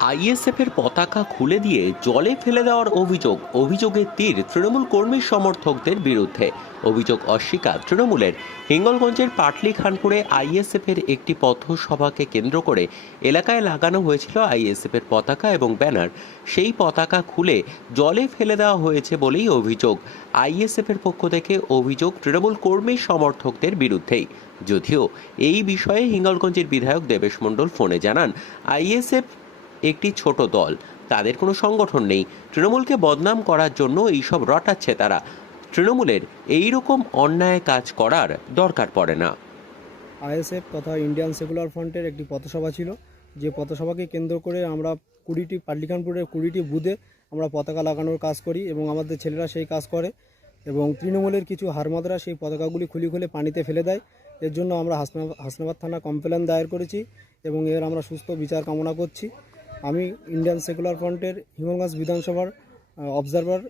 ISF এর পতাকা খুলে দিয়ে জলে ফেলে দেওয়ার অভিযোগ অভিযোগের তীর তৃণমূল কর্মী সমর্থকদের বিরুদ্ধে। অভিযোগ অস্বীকার তৃণমূলের। হিঙ্গলগঞ্জের পাটলি খানপুরে আইএসএফ এর একটি পথসভাকে কেন্দ্র করে এলাকায় লাগানো হয়েছিল আইএসএফ এর পতাকা এবং ব্যানার। সেই পতাকা খুলে জলে ফেলে দেওয়া হয়েছে বলেই অভিযোগ। আইএসএফ এর পক্ষ থেকে অভিযোগ তৃণমূল কর্মী সমর্থকদের বিরুদ্ধেই। যদিও এই বিষয়ে হিঙ্গলগঞ্জের বিধায়ক দেবেশ মণ্ডল ফোনে জানান, আইএসএফ একটি ছোট দল। তাদের কোনো সংগঠন নেই। তৃণমূলকে বদনাম করার জন্য এইসব রটাচ্ছে তারা। তৃণমূলের এই রকম অন্যায় কাজ করার দরকার পড়ে না। আইএসএফ তথা ইন্ডিয়ান সেকুলার ফ্রন্টের একটি পথসভা ছিল। যে পথসভাকে কেন্দ্র করে আমরা কুড়িটি, পাল্লিকানপুরের কুড়িটি বুথে আমরা পতাকা লাগানোর কাজ করি এবং আমাদের ছেলেরা সেই কাজ করে এবং তৃণমূলের কিছু হারমাদরা সেই পতাকাগুলি খুলে খুলে পানিতে ফেলে দেয়। এর জন্য আমরা হাসনাবাদ হাসনাবাদ থানা কমপ্লেন দায়ের করেছি এবং এর আমরা সুস্থ বিচার কামনা করছি। আমি ইন্ডিয়ান সেকুলার ফ্রন্টের হিমগঞ্জ বিধানসভার অবজারভার